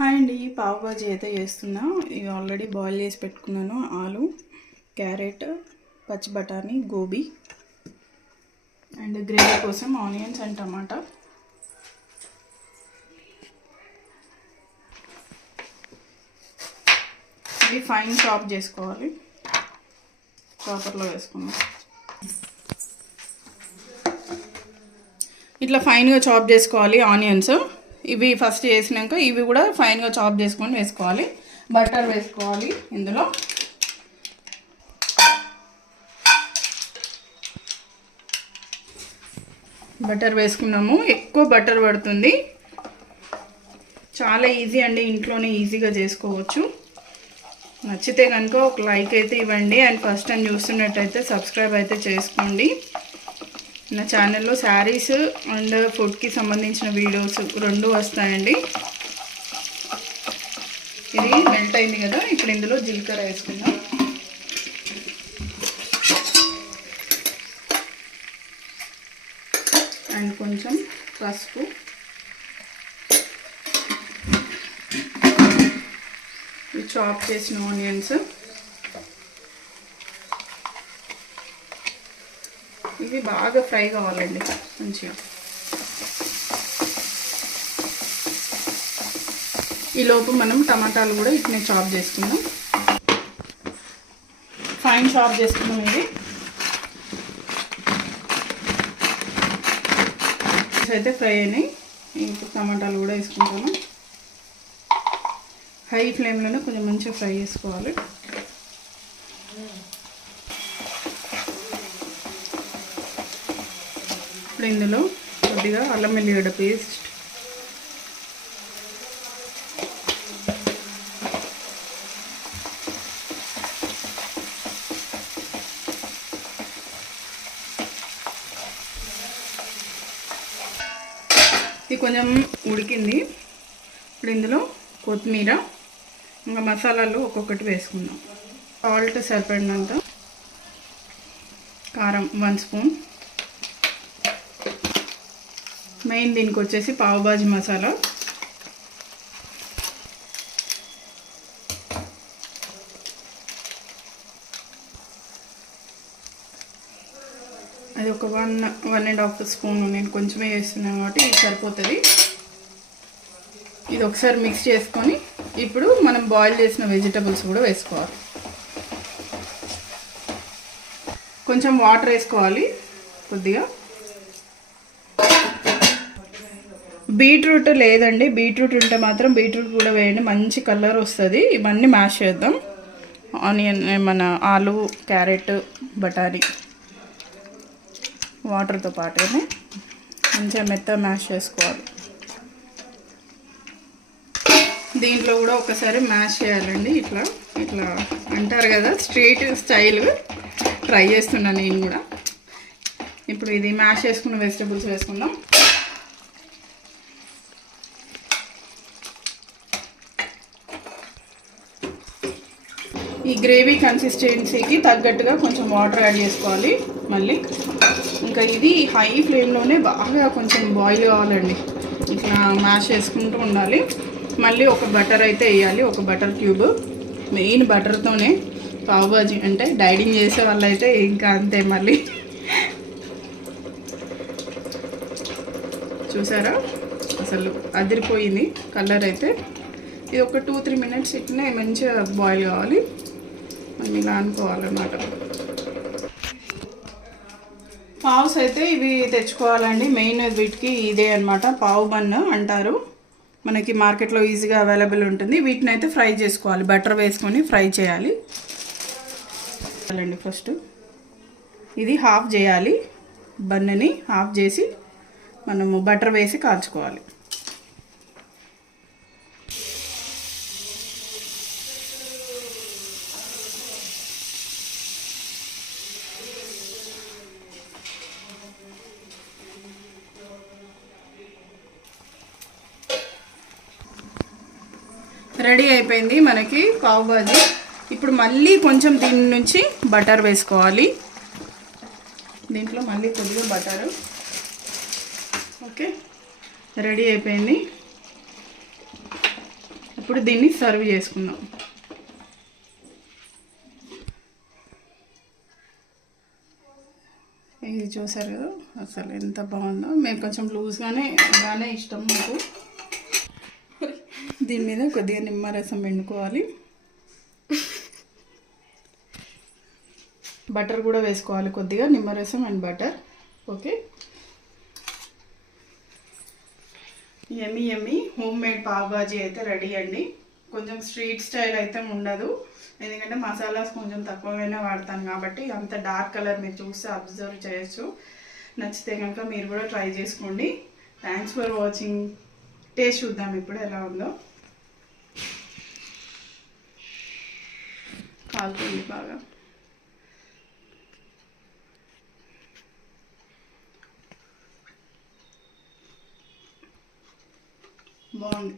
Hi అండి, పావు బాజీ అయితే చేస్తున్నా. ఇవి ఆల్రెడీ బాయిల్ చేసి పెట్టుకున్నాను. ఆలు, క్యారెట్, పచ్చి బఠానీ, గోబీ అండ్ గ్రేవీ కోసం ఆనియన్స్ అండ్ టమాటా. ఇవి ఫైన్ చాప్ చేసుకోవాలి. చాపర్లో వేసుకున్నాం. ఇట్లా ఫైన్గా చాప్ చేసుకోవాలి ఆనియన్స్. ఇవి ఫస్ట్ వేసినాక ఇవి కూడా ఫైన్గా చాప్ చేసుకొని వేసుకోవాలి. బటర్ వేసుకోవాలి. ఇందులో బటర్ వేసుకున్నాము. ఎక్కువ బటర్ పడుతుంది. చాలా ఈజీ అండి, ఇంట్లోనే ఈజీగా చేసుకోవచ్చు. నచ్చితే కనుక ఒక లైక్ అయితే ఇవ్వండి. అండ్ ఫస్ట్ టైం చూస్తున్నట్టయితే సబ్స్క్రైబ్ అయితే చేసుకోండి. నా ఛానల్లో శారీస్ అండ్ ఫుడ్కి సంబంధించిన వీడియోస్ రెండు వస్తాయండి. ఇది మెల్ట్ అయింది కదా, ఇప్పుడు ఇందులో జీలకర్ర వేసుకుందాం. అండ్ కొంచెం పసుపు, చాప్ చేసిన ఆనియన్స్, ఇవి బాగా ఫ్రై కావాలండి మంచిగా. ఈలోపు మనం టమాటాలు కూడా ఇట్నే చాప్ చేసుకుందాం. ఫైన్ చాప్ చేసుకున్నాం. ఇది అయితే ఫ్రై అయినాయి. ఇప్పుడు టమాటాలు కూడా వేసుకుంటాము. హై ఫ్లేమ్లోనే కొంచెం మంచిగా ఫ్రై చేసుకోవాలి. ఇప్పుడు ఇందులో కొద్దిగా అల్లం వెల్లిగడ్డ పేస్ట్, ఇది కొంచెం ఉడికింది. ఇప్పుడు ఇందులో కొత్తిమీర, ఇంకా మసాలాలు ఒక్కొక్కటి వేసుకుందాం. సాల్ట్ సరిపడినంత, కారం 1 స్పూన్, మెయిన్ దీనికి వచ్చేసి పావు బాజీ మసాలా, అది ఒక 1.5 స్పూన్. నేను కొంచెమే వేస్తున్నాను కాబట్టి ఇది సరిపోతుంది. ఇది ఒకసారి మిక్స్ చేసుకొని ఇప్పుడు మనం బాయిల్ చేసిన వెజిటబుల్స్ కూడా వేసుకోవాలి. కొంచెం వాటర్ వేసుకోవాలి కొద్దిగా. బీట్రూట్ లేదండి, బీట్రూట్ ఉంటే మాత్రం బీట్రూట్ కూడా వేయండి, మంచి కలర్ వస్తుంది. ఇవన్నీ మ్యాష్ చేద్దాం. ఆనియన్, మన ఆలు, క్యారెట్, బఠానీ వాటర్తో పాటునే మంచిగా మెత్తగా మ్యాష్ చేసుకోవాలి. దీంట్లో కూడా ఒకసారి మ్యాష్ చేయాలండి. ఇట్లా ఇట్లా అంటారు కదా, స్ట్రీట్ స్టైల్ ట్రై చేస్తున్నాను నేను కూడా. ఇప్పుడు ఇది మ్యాష్ చేసుకున్న వెజిటబుల్స్ వేసుకుందాం. ఈ గ్రేవీ కన్సిస్టెన్సీకి తగ్గట్టుగా కొంచెం వాటర్ యాడ్ చేసుకోవాలి మళ్ళీ. ఇంకా ఇది హై ఫ్లేమ్లోనే బాగా కొంచెం బాయిల్ కావాలండి. ఇట్లా మ్యాష్ చేసుకుంటూ ఉండాలి. మళ్ళీ ఒక బటర్ అయితే వేయాలి, ఒక బటర్ క్యూబ్. మెయిన్ బటర్తోనే పావు బాజీ అంటే డైటింగ్ చేసే వాళ్ళైతే ఇంకా అంతే. మళ్ళీ చూసారా, అసలు అదిరిపోయింది కలర్ అయితే. ఇది ఒక 2-3 మినిట్స్ ఇట్లనే మంచిగా బాయిల్ కావాలి. మనం ఇలా అనుకోవాలన్నమాట. పావుస్ అయితే ఇవి తెచ్చుకోవాలండి. మెయిన్ వీటికి ఇదే అనమాట, పావు బన్ అంటారు. మనకి మార్కెట్లో ఈజీగా అవైలబుల్ ఉంటుంది. వీటిని అయితే ఫ్రై చేసుకోవాలి, బటర్ వేసుకొని ఫ్రై చేయాలి. ఫస్ట్ ఇది హాఫ్ చేయాలి. బన్నని హాఫ్ చేసి మనము బటర్ వేసి కాల్చుకోవాలి. రెడీ అయిపోయింది మనకి పావు బాజీ. ఇప్పుడు మళ్ళీ కొంచెం దీని నుంచి బటర్ వేసుకోవాలి. దీంట్లో మళ్ళీ కొద్దిగా బటర్. ఓకే, రెడీ అయిపోయింది. ఇప్పుడు దీన్ని సర్వ్ చేసుకుందాం. ఇది చూసారు కదా అసలు ఎంత బాగుందో. మేము కొంచెం లూజ్గానే అలానే ఇష్టం మాకు. దీని మీద కొద్దిగా నిమ్మరసం పిండుకోవాలి. బటర్ కూడా వేసుకోవాలి కొద్దిగా, నిమ్మరసం and butter. Okay, yummy yummy home made pav bhaji అయితే రెడీ అండి. కొంచెం స్ట్రీట్ స్టైల్ అయితే ఉండదు, ఎందుకంటే మసాలాస్ కొంచెం తక్కువగానే వాడతాను కాబట్టి. అంత డార్క్ కలర్ మీరు చూస్తే అబ్జర్వ్ చేయొచ్చు. నచ్చితే కనుక మీరు కూడా ట్రై చేసుకోండి. Thanks for watching. టేస్ట్ చూద్దాం ఇప్పుడు ఎలా ఉందో. కాలుతుంది బాగా. బాగుంది.